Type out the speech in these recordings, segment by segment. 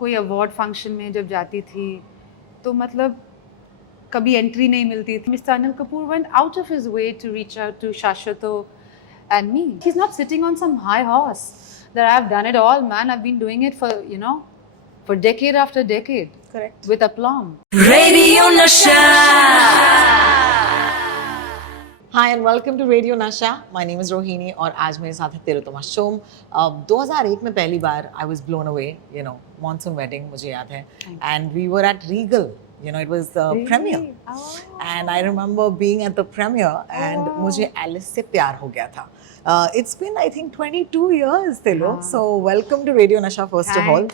कोई award function में जब जाती थी तो मतलब कभी एंट्री नहीं मिलती थी. Mr. Anil Kapoor went out of his way to reach out to Shashwato and me. He's not sitting on some high horse that I've done it all, man. I've been doing it for, for decade after decade. Correct. With aplomb. Radio Nasha. Hi and welcome to Radio Nasha. My name is Rohini और आज मेरे साथ है Tillotama Shome. 2001 में पहली बार I was blown away, monsoon wedding मुझे याद है. And we were at Regal. It was the premiere. Oh. And I remember being at the premiere and मुझे Alice से प्यार हो गया था. It's been, I think, 22 years, Tillo. So welcome to Radio Nasha first of all.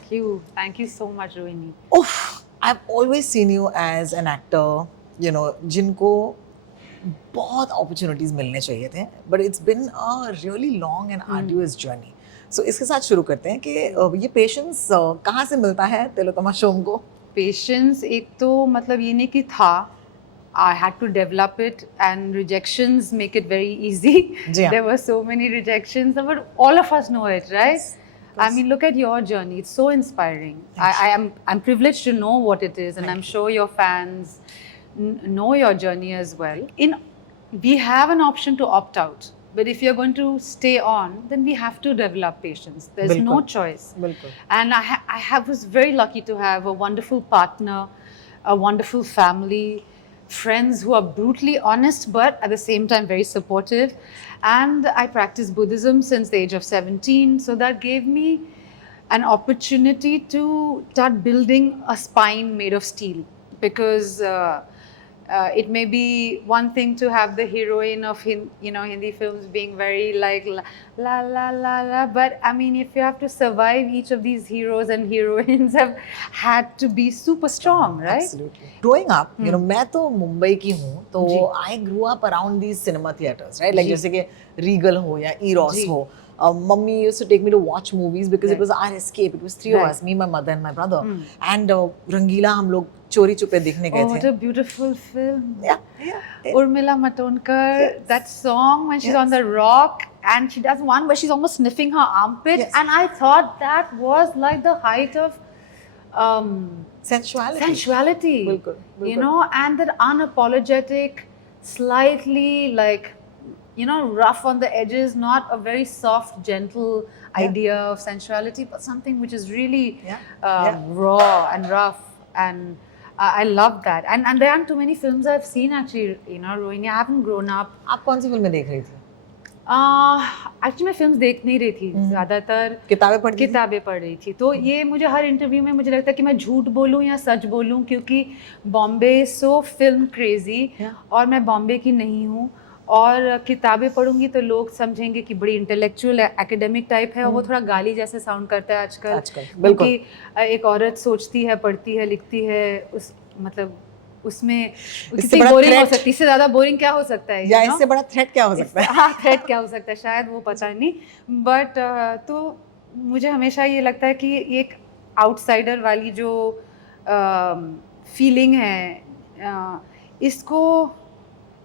Thank you so much, Rohini. I've always seen you as an actor, जिनको बहुत opportunities मिलने चाहिए थे. But it's been a really long and arduous journey. So इसके साथ शुरू करते हैं कि ये patience कहाँ से मिलता है Tillotama Shome को? Patience एक तो मतलब ये नहीं कि था. I had to develop it and rejections make it very easy. Yeah. There were so many rejections, but all of us know it, right? Yes. I mean, look at your journey. It's so inspiring. I'm privileged to know what it is, and I'm sure your fans know your journey as well. We have an option to opt out, but if you're going to stay on, then we have to develop patience. There's no choice. And I was very lucky to have a wonderful partner, a wonderful family, friends who are brutally honest but at the same time very supportive. And I practiced Buddhism since the age of 17, so that gave me an opportunity to start building a spine made of steel, because it may be one thing to have the heroine of Hindi films being very like la la la la, but I mean, if you have to survive, each of these heroes and heroines have had to be super strong, right? Absolutely. Growing up, मैं तो मुंबई की हूँ, तो I grew up around these cinema theaters, right? Like जैसे कि Regal हो या Eros हो. Mummy used to take me to watch movies because it was our escape. It was three of us, me, my mother, and my brother. And Rangila, हम लोग चोरी चुपे देखने गए थे. What a beautiful film! Yeah. Urmila Matondkar, that song when she's on the rock and she does one where she's almost sniffing her armpit, and I thought that was like the height of sensuality. Bilkul. And that unapologetic, slightly like, rough on the edges, not a very soft, gentle idea of sensuality, but something which is really raw and rough, and I love that. And there aren't too many films I've seen actually, Rohini. I haven't grown up. आप कौन सी फिल्में देख रही थी? Actually मैं films देख नहीं रही थी, ज़्यादातर किताबें पढ़ रही थी. तो ये मुझे हर इंटरव्यू में मुझे लगता है कि मैं झूठ बोलूँ या सच बोलूँ, क्योंकि बॉम्बे सो फिल्म क्रेजी और मैं बॉम्बे की नहीं हूँ. और किताबें पढ़ूंगी तो लोग समझेंगे कि बड़ी इंटेलेक्चुअल एकेडमिक टाइप है, और वो थोड़ा गाली जैसे साउंड करता है आजकल. क्योंकि एक औरत सोचती है, पढ़ती है, लिखती है, मतलब उसमें कितनी बोरिंग हो सकती है. इससे ज़्यादा बोरिंग क्या हो सकता है, या इससे बड़ा थ्रेट क्या हो सकता है? हाँ, थ्रेट क्या हो सकता है शायद, वो पता नहीं. बट तो मुझे हमेशा ये लगता है कि एक आउटसाइडर वाली जो फीलिंग है,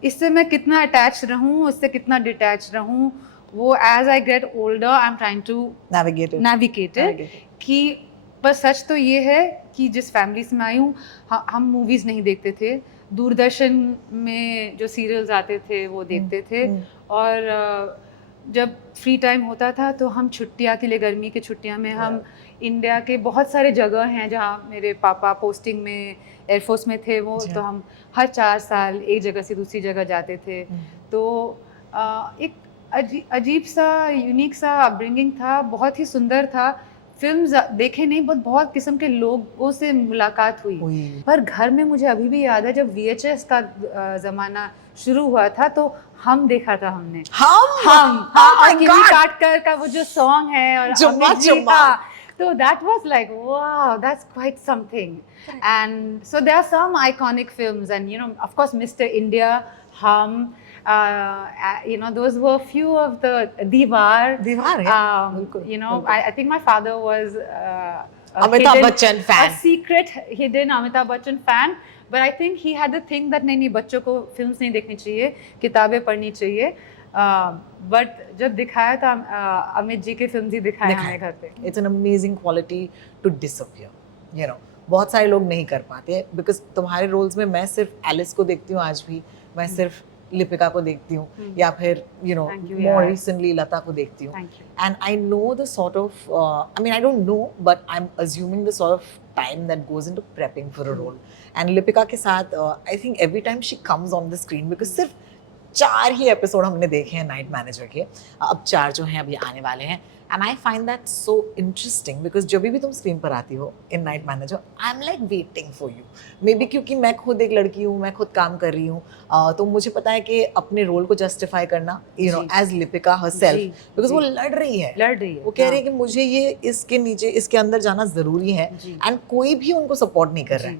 इससे मैं कितना अटैच रहूँ, उससे कितना डिटैच रहूँ, वो as I get older I am trying to navigate it. कि बस सच तो ये है कि जिस फैमिली से मैं आई हूँ, हम मूवीज़ नहीं देखते थे. दूरदर्शन में जो सीरियल्स आते थे वो देखते थे, और जब फ्री टाइम होता था तो हम छुट्टियाँ के लिए, गर्मी की छुट्टियाँ में हम इंडिया के बहुत सारे जगह हैं जहाँ मेरे पापा पोस्टिंग में एयरफोर्स में थे वो, तो हम हर 4 साल एक जगह से दूसरी जगह जाते थे. तो एक अजीब सा, यूनिक सा अपब्रिंगिंग था, बहुत ही सुंदर था. फिल्म्स देखे नहीं, बहुत किस्म के लोगों से मुलाकात हुई. पर घर में मुझे अभी भी याद है जब VHS का ज़माना शुरू हुआ था, तो हम देखा था हमने. किमी काटकर का वो जो सॉन्ग है, और so that was like, wow, that's quite something. And so there are some iconic films, and of course Mr. India, Hum, those were few of the Diwar, I think my father was Amitabh Bachchan fan, a secret hidden Amitabh Bachchan fan, but I think he had the thing that नहीं बच्चों को films नहीं देखनी चाहिए, किताबें पढ़नी चाहिए. But जब दिखाया था अमित जी के फिल्म ही दिखाया हमें घर पे. It's an amazing quality to disappear. you know, बहुत सारे लोग नहीं कर पाते, बिकॉज तुम्हारे रोल्स में मैं सिर्फ एलिस को देखती हूँ आज भी, मैं सिर्फ लिपिका को देखती हूँ, या फिर you know more recently Lata को देखती हूँ, and I know the sort of I mean I don't know but I am assuming the sort of time that goes into prepping for a role, and Lipika के साथ I think every time she comes on the screen, because सिर्फ 4 ही episode हमने देखे हैं night manager के, अब 4 जो हैं अभी आने वाले हैं, and I find that so interesting, because जब भी तुम स्क्रीन पर आती हो in night manager, I am like waiting for you, may be क्योंकि मैं खुद एक लड़की हूँ, मैं खुद काम कर रही हूँ, तो मुझे पता है कि अपने रोल को जस्टिफाई करना, you know, as Lipika herself, because वो लड़ रही है, वो कह रही है कि मुझे ये इसके नीचे इसके अंदर जाना जरूरी है, एंड कोई भी उनको सपोर्ट नहीं कर रहा है.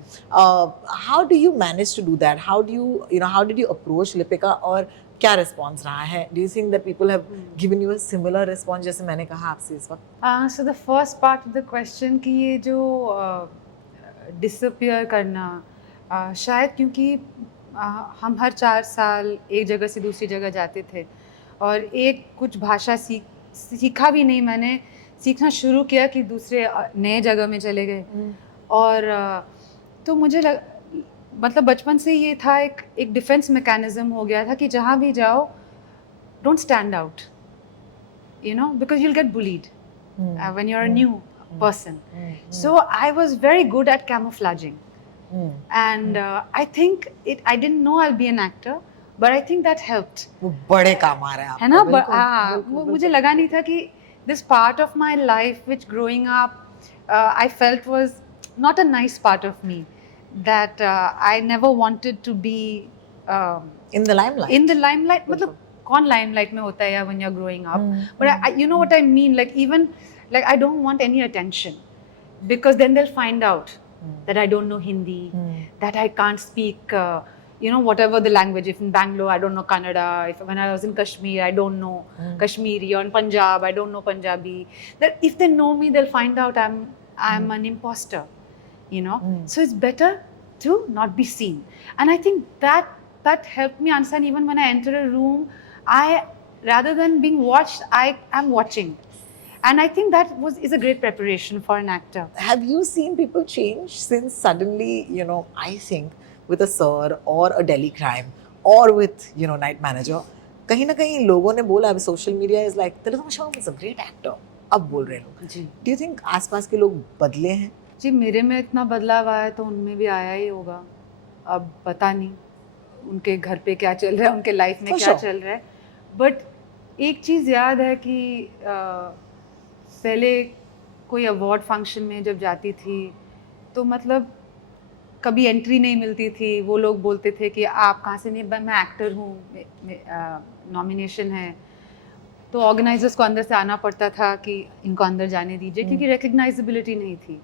How do you manage to do that? How do you know, how did you approach Lipika, और क्या रिस्पॉन्स रहा है? Do you think that people have given you a similar response जैसे मैंने कहा आपसे इस वक्त? So the first part of the question कि ये जो डिसअपियर करना, शायद क्योंकि हम हर 4 साल एक जगह से दूसरी जगह जाते थे, और एक कुछ भाषा सीखा भी नहीं, मैंने सीखना शुरू किया कि दूसरे नए जगह में चले गए, और तो मुझे मतलब बचपन से ये था, एक डिफेंस मैकेनिज्म हो गया था कि जहाँ भी जाओ, don't stand out, you know, because you'll get bullied when you're a new person. So I was very good at camouflaging, and I think I didn't know I'll be an actor, but I think that helped. वो बड़े काम आ रहे हैं, है ना? मुझे लगा नहीं था कि this part of my life which growing up I felt was not a nice part of me, that I never wanted to be in the limelight. In the limelight, मतलब कौन limelight में होता है या when you're growing up, but you know what I mean, like even like I don't want any attention, because then they'll find out that I don't know Hindi, that I can't speak you know, whatever the language. If in Bangalore I don't know Kannada, if when I was in Kashmir I don't know Kashmiri, or in Punjab I don't know Punjabi, that if they know me they'll find out I'm an imposter, you know. So it's better to not be seen, and I think that helped me understand. Even when I enter a room, rather than being watched, I am watching, and I think that is a great preparation for an actor. Have you seen people change since suddenly, you know, I think with a Sir or a Delhi Crime or with, you know, Night Manager, कहीं ना कहीं लोगों ने बोला, social media is like, Tillotama Shome is a great actor, अब बोल रहे लोग. जी. Do you think आसपास के लोग बदले हैं? जी, मेरे में इतना बदलाव आया तो उनमें भी आया ही होगा. अब पता नहीं उनके घर पे क्या चल रहा है, उनके लाइफ में क्या चल रहा है, बट एक चीज़ याद है कि पहले कोई अवार्ड फंक्शन में जब जाती थी तो मतलब कभी एंट्री नहीं मिलती थी. वो लोग बोलते थे कि आप कहाँ से? नहीं, मैं एक्टर हूँ, नॉमिनेशन है, तो ऑर्गेनाइजर्स को अंदर से आना पड़ता था कि इनको अंदर जाने दीजिए, क्योंकि रिकग्नाइजेबिलिटी नहीं थी,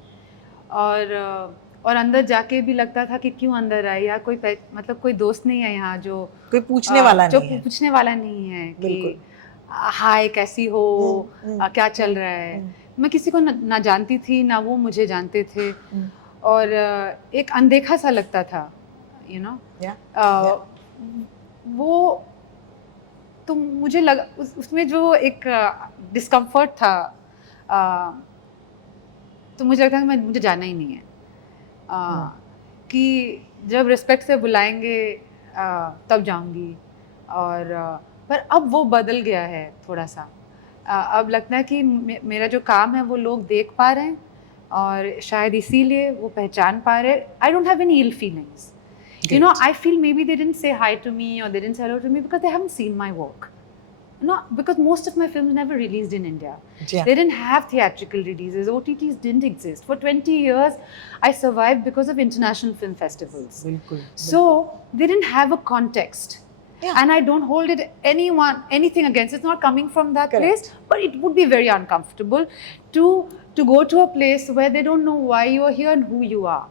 और अंदर जाके भी लगता था कि क्यों अंदर आए, या कोई मतलब कोई दोस्त नहीं है यहाँ जो कोई पूछने वाला जो पूछने वाला नहीं है कि हाय कैसी हो, क्या चल रहा है. मैं किसी को ना जानती थी, ना वो मुझे जानते थे, और एक अनदेखा सा लगता था, यू नो. वो तो मुझे लगा उसमें जो एक डिस्कम्फर्ट था, तो मुझे लगता है कि मुझे जाना ही नहीं है, कि जब रिस्पेक्ट से बुलाएंगे तब जाऊंगी, और पर अब वो बदल गया है थोड़ा सा. अब लगता है कि मेरा जो काम है वो लोग देख पा रहे हैं, और शायद इसीलिए वो पहचान पा रहे. I don't have any ill feelings, you know. I feel maybe they didn't say hi to me or they didn't say hello to me because they haven't seen my work. No, because most of my films never released in India. They didn't have theatrical releases. OTTs didn't exist. For 20 years, I survived because of international film festivals. So they didn't have a context. And I don't hold it anything against. It's not coming from that place, but it would be very uncomfortable to go to a place where they don't know why you are here and who you are.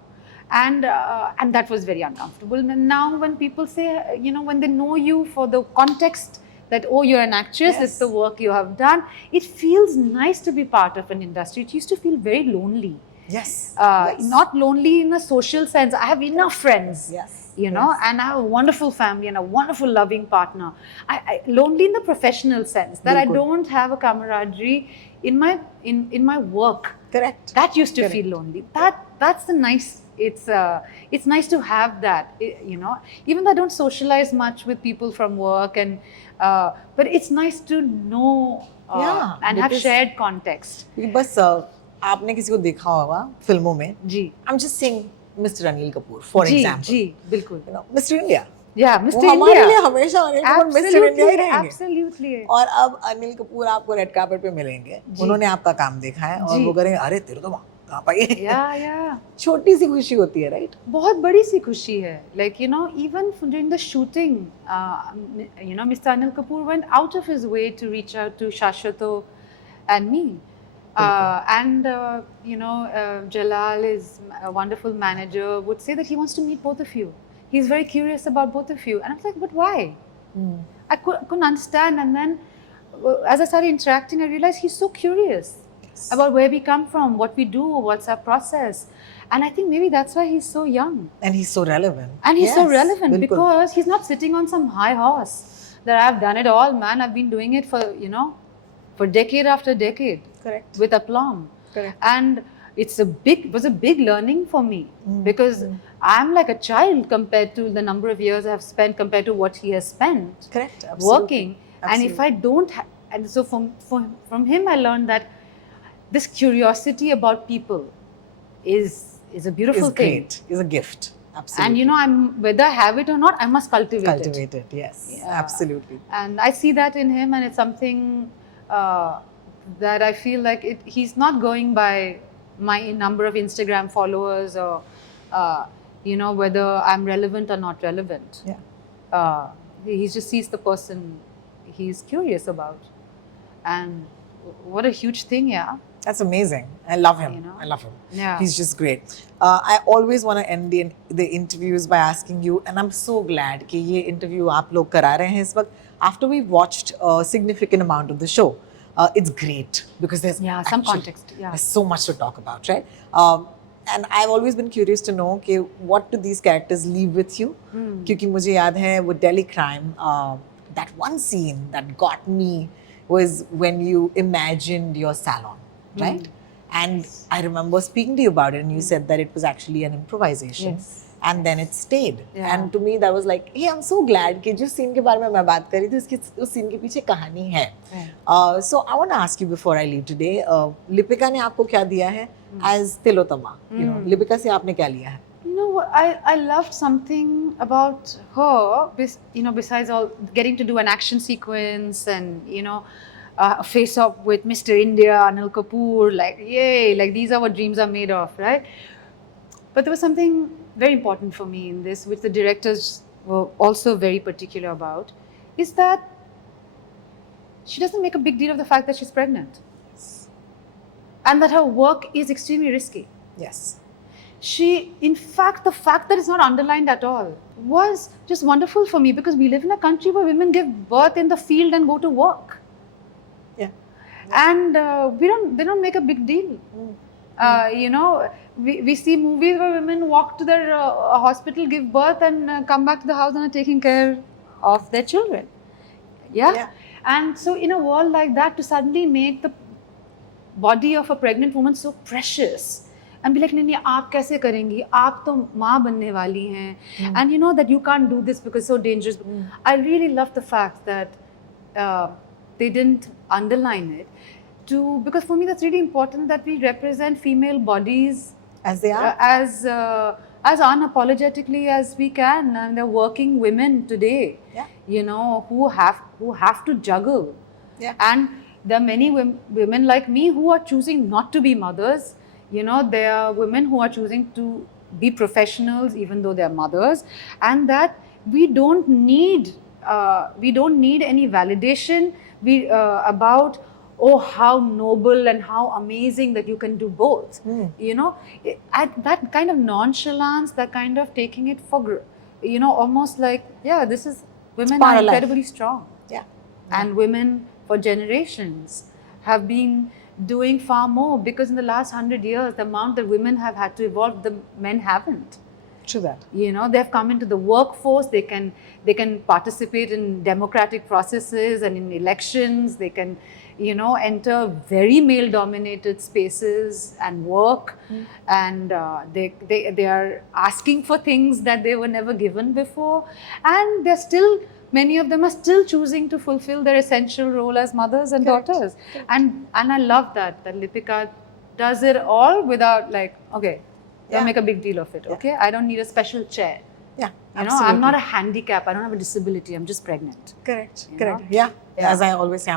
And that was very uncomfortable. And now when people say, you know, when they know you for the context that, oh, you're an actress, it's the work you have done, it feels nice to be part of an industry. It used to feel very lonely. Not lonely in a social sense. I have enough friends, you know, and I have a wonderful family and a wonderful loving partner. I lonely in the professional sense, that I don't have a camaraderie in my work. Correct. That used to feel lonely. That's the nice. It's nice to have that. You know, even though I don't socialize much with people from work, and but it's nice to know and have shared context. बस आपने किसी को देखा होगा फिल्मों में. जी. I'm just saying Mr. Anil Kapoor, for example. जी, बिल्कुल. You know, Mr. India. Yeah, Mr. India. हमारे लिए हमेशा अनिल कपूर मिस्टर इंडिया ही रहेंगे. Absolutely. और अब अनिल कपूर आपको रेड कार्पेट पे मिलेंगे. उन्होंने आपका काम देखा है और वो करेंगे अरे तेरे तो कहाँ पाई. Yeah. छोटी सी खुशी होती है, right? बहुत बड़ी सी खुशी है. Like, you know, even during the shooting, you know, Mr. Anil Kapoor went out of his way to reach out to Shashwato and me. You know, Jalal is a wonderful manager, would say that he wants to meet both of you. He's very curious about both of you. And I was like, but why? I couldn't understand. And then as I started interacting, I realized he's so curious about where we come from, what we do, what's our process. And I think maybe that's why he's so young. And he's so relevant. And he's so relevant because he's not sitting on some high horse that I've done it all, man. I've been doing it for, you know, for decade after decade. Correct. With aplomb. Correct. And it was a big learning for me because I'm like a child compared to the number of years I've spent compared to what he has spent. Correct. Absolutely. Working. Absolutely. And if I don't, and so from him I learned that this curiosity about people is a beautiful thing. Great. Is a gift. Absolutely. And you know, whether I have it or not, I must cultivate it. Yes. Yeah. Absolutely. And I see that in him, and it's something that I feel like he's not going by my number of Instagram followers or you know, whether I'm relevant or not relevant. Yeah. He just sees the person he's curious about, and what a huge thing. Yeah. That's amazing. I love him. You know? I love him. Yeah. He's just great. I always want to end the interviews by asking you, and I'm so glad कि ये interview आप लोग करा रहे हैं इस वक्त after we've watched a significant amount of the show. It's great because there's some context. Yeah. There's so much to talk about, right? And I've always been curious to know कि what do these characters leave with you? क्योंकि मुझे याद है वो Delhi crime, that one scene that got me was when you imagined your salon, right? And I remember speaking to you about it, and you said that it was actually an improvisation. Yes. And then it stayed. Yeah. And to me, that was like, hey, I'm so glad कि जिस scene के बारे में मैं बात कर रही थी, उस scene के पीछे कहानी है. So I want to ask you before I leave today, Lipika ने आपको क्या दिया है as Tillotama? You know, Lipika से आपने क्या लिया है? You know, I loved something about her, you know, besides all getting to do an action sequence and, you know, a face-off with Mr. India, Anil Kapoor, like, yay, like these are what dreams are made of, right? But there was something very important for me in this, which the directors were also very particular about, is that she doesn't make a big deal of the fact that she's pregnant. Yes. And that her work is extremely risky. Yes. In fact, the fact that it's not underlined at all was just wonderful for me because we live in a country where women give birth in the field and go to work. Yeah. And they don't make a big deal. You know, we see movies where women walk to their hospital, give birth and come back to the house and are taking care of their children. Yeah? And so in a world like that, to suddenly make the body of a pregnant woman so precious and be like, नहीं आप कैसे करेंगी, आप तो माँ बनने वाली हैं, and you know that you can't do this because it's so dangerous. I really love the fact that they didn't underline it, because for me that's really important that we represent female bodies as they are, as unapologetically as we can, and they're working women today, you know, who have to juggle, and there are many women like me who are choosing not to be mothers. You know, there are women who are choosing to be professionals even though they're mothers, and that we don't need any validation about how noble and how amazing that you can do both. You know, that kind of nonchalance, that kind of taking it for, you know, almost like, women are incredibly strong. And women for generations have been doing far more, because in the last 100 years, the amount that women have had to evolve, the men haven't. True that. You know, they've come into the workforce. They can participate in democratic processes and in elections. They can, you know, enter very male-dominated spaces and work, and they are asking for things that they were never given before, and they're still. Many of them are still choosing to fulfill their essential role as mothers and daughters. And I love that Lipika does it all without like, okay, don't make a big deal of it, okay? I don't need a special chair. Yeah, you know, I'm not a handicap, I don't have a disability, I'm just pregnant. Correct. Yeah. As I always say,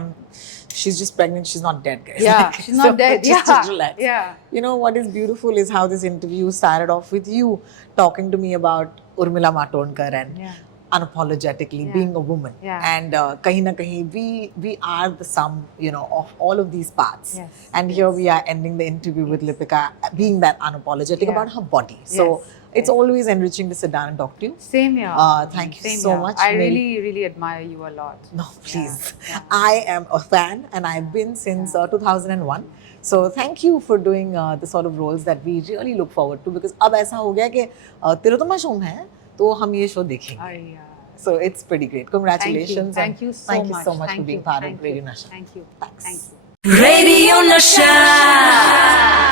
she's just pregnant, she's not dead, guys. Yeah, she's not dead. Just relax. Yeah. You know, what is beautiful is how this interview started off with you talking to me about Urmila Matondkar and unapologetically being a woman, and kahin na kahin we are the sum, you know, of all of these parts, and here we are ending the interview with Lipika being that unapologetic about her body. So it's always enriching to sit down and talk to you. Same here. Thank you so much. I really admire you a lot. No, please. I am a fan, and I've been since 2001. So thank you for doing the sort of roles that we really look forward to, because अब ऐसा हो गया कि तिलोत्तमा शोम है तो हम ये show देखेंगे. So it's pretty great. Congratulations. Thank you so much for being part of Radio Nasha. Thank you. Thanks. Radio Nasha.